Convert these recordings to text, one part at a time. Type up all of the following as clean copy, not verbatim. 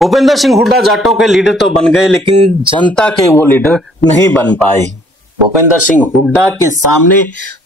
भूपेंद्र सिंह हुड्डा जाटों के लीडर तो बन गए, लेकिन जनता के वो लीडर नहीं बन पाए। भूपेंद्र सिंह हुड्डा के सामने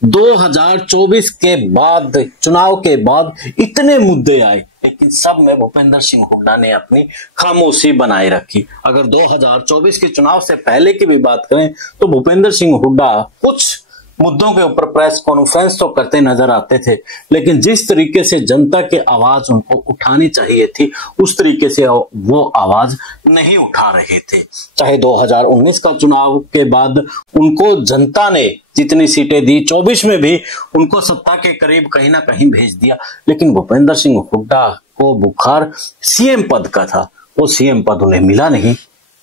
2024 के बाद, चुनाव के बाद इतने मुद्दे आए, लेकिन सब में भूपेंद्र सिंह हुड्डा ने अपनी खामोशी बनाए रखी। अगर 2024 के चुनाव से पहले की भी बात करें तो भूपेंद्र सिंह हुड्डा कुछ मुद्दों के ऊपर प्रेस कॉन्फ्रेंस तो करते नजर आते थे, लेकिन जिस तरीके से जनता की आवाज उनको उठानी चाहिए थी, उस तरीके से वो आवाज नहीं उठा रहे थे। चाहे 2019 का चुनाव के बाद उनको जनता ने जितनी सीटें दी, 24 में भी उनको सत्ता के करीब कहीं ना कहीं भेज दिया, लेकिन भूपेंद्र सिंह हुड्डा को बुखार सीएम पद का था, वो सीएम पद उन्हें मिला नहीं,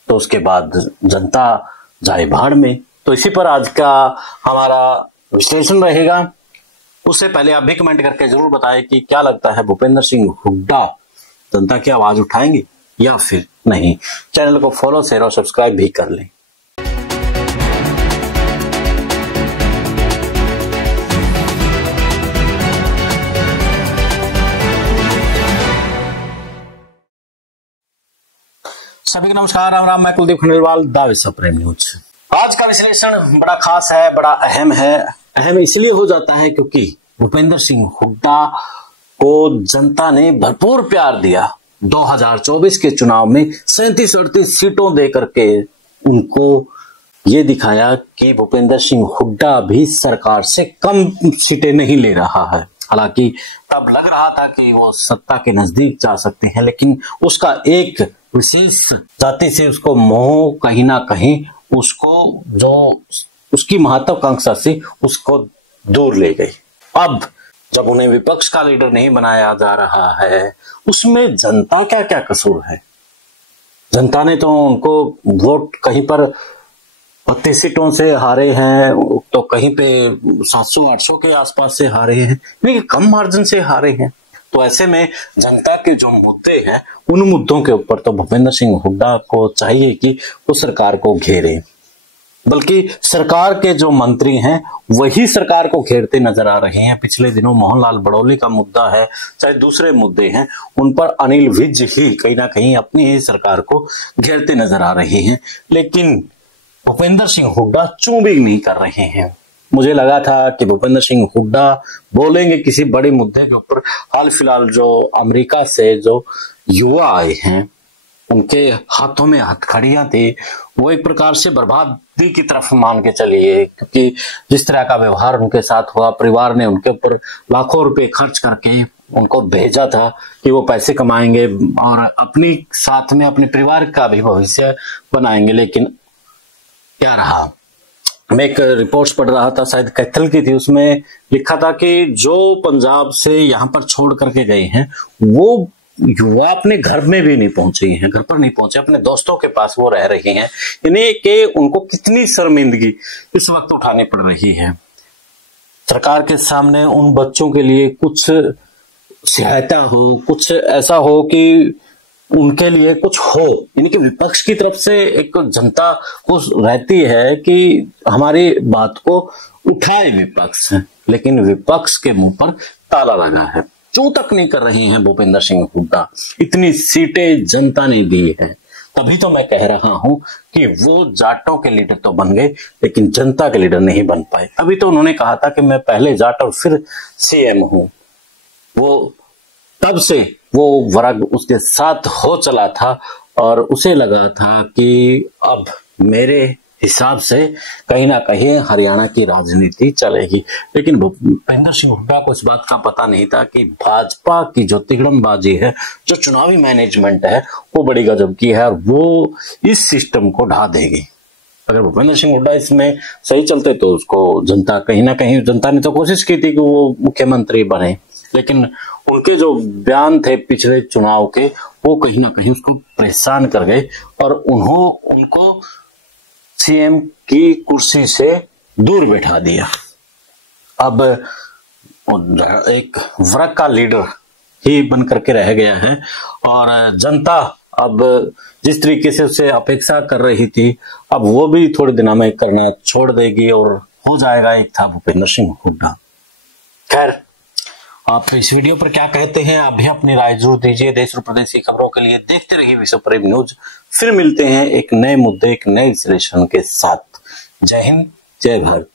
तो उसके बाद जनता जाए भाड़ में। तो इसी पर आज का हमारा विश्लेषण रहेगा। उससे पहले आप भी कमेंट करके जरूर बताएं कि क्या लगता है, भूपेंद्र सिंह हुड्डा जनता की आवाज उठाएंगे या फिर नहीं। चैनल को फॉलो, शेयर और सब्सक्राइब भी कर लें। सभी को नमस्कार, राम राम। मैं कुलदीप खंडेलवाल, द विश्व प्रेम न्यूज। आज का विश्लेषण बड़ा खास है, बड़ा अहम है। अहम इसलिए हो जाता है क्योंकि भूपेंद्र सिंह हुड्डा को जनता ने भरपूर प्यार दिया। 2024 के चुनाव में 37-38 सीटों दे करके उनको ये दिखाया कि भूपेंद्र सिंह हुड्डा भी सरकार से कम सीटें नहीं ले रहा है। हालांकि तब लग रहा था कि वो सत्ता के नजदीक जा सकते हैं, लेकिन उसका एक विशेष जाति से उसको मोह कहीं ना कहीं उसको जो उसकी महत्वाकांक्षा से उसको दूर ले गई। अब जब उन्हें विपक्ष का लीडर नहीं बनाया जा रहा है, उसमें जनता क्या क्या कसूर है? जनता ने तो उनको वोट कहीं पर 32 सीटों से हारे हैं, तो कहीं पे 700-800 के आसपास से हारे हैं, लेकिन कम मार्जिन से हारे हैं। तो ऐसे में जनता के जो मुद्दे हैं, उन मुद्दों के ऊपर तो भूपेंद्र सिंह हुड्डा को चाहिए कि वो सरकार को घेरे, बल्कि सरकार के जो मंत्री हैं वही सरकार को घेरते नजर आ रहे हैं। पिछले दिनों मोहनलाल बड़ौली का मुद्दा है, चाहे दूसरे मुद्दे हैं, उन पर अनिल विज ही कहीं ना कहीं अपनी ही सरकार को घेरते नजर आ रहे हैं, लेकिन भूपेंद्र सिंह हुड्डा चूं भी नहीं कर रहे हैं। मुझे लगा था कि भूपेंद्र सिंह हुड्डा बोलेंगे किसी बड़े मुद्दे के ऊपर। हाल फिलहाल जो अमेरिका से जो युवा आए हैं, उनके हाथों में हथकड़ियां थी, वो एक प्रकार से बर्बादी की तरफ मान के चलिए, क्योंकि जिस तरह का व्यवहार उनके साथ हुआ, परिवार ने उनके ऊपर लाखों रुपए खर्च करके उनको भेजा था कि वो पैसे कमाएंगे और अपनी साथ में अपने परिवार का भी भविष्य बनाएंगे, लेकिन क्या रहा। मैं एक रिपोर्ट्स पढ़ रहा था, शायद कैथल की थी, उसमें लिखा था कि जो पंजाब से यहाँ पर छोड़ करके गए हैं, वो युवा अपने घर में भी नहीं पहुंचे हैं, घर पर नहीं पहुंचे, अपने दोस्तों के पास वो रह रहे हैं। यानी कि उनको कितनी शर्मिंदगी इस वक्त उठानी पड़ रही है। सरकार के सामने उन बच्चों के लिए कुछ सहायता हो, कुछ ऐसा हो कि उनके लिए कुछ हो, यानी कि विपक्ष की तरफ से एक जनता को रहती है कि हमारी बात को उठाए विपक्ष, लेकिन विपक्ष के मुंह पर ताला लगा है। क्यों तक नहीं कर रहे हैं भूपेंद्र सिंह हुड्डा? इतनी सीटें जनता ने दी है, तभी तो मैं कह रहा हूं कि वो जाटों के लीडर तो बन गए, लेकिन जनता के लीडर नहीं बन पाए। अभी तो उन्होंने कहा था कि मैं पहले जाट और फिर सीएम हूं। वो तब से वो वर्ग उसके साथ हो चला था और उसे लगा था कि अब मेरे हिसाब से कहीं ना कहीं हरियाणा की राजनीति चलेगी, लेकिन भूपेंद्र सिंह हुड्डा को इस बात का पता नहीं था कि भाजपा की जो तिगड़मबाजी है, जो चुनावी मैनेजमेंट है, वो बड़ी गजब की है और वो इस सिस्टम को ढा देगी। अगर भूपेंद्र सिंह हुड्डा इसमें सही चलते तो उसको जनता कहीं ना कहीं, जनता ने तो कोशिश की थी कि वो मुख्यमंत्री बने, लेकिन उनके जो बयान थे पिछले चुनाव के, वो कहीं ना कहीं उसको परेशान कर गए और उनको सीएम की कुर्सी से दूर बैठा दिया। अब एक वर्ग का लीडर ही बन करके रह गया है और जनता अब जिस तरीके से उसे अपेक्षा कर रही थी, अब वो भी थोड़े दिनों में करना छोड़ देगी और हो जाएगा एक था भूपेंद्र सिंह हुड्डा। खैर, आप इस वीडियो पर क्या कहते हैं, आप भी अपनी राय जरूर दीजिए। देश और प्रदेश की खबरों के लिए देखते रहिए विश्व प्रेम न्यूज। फिर मिलते हैं एक नए मुद्दे, एक नए विश्लेषण के साथ। जय हिंद, जय भारत।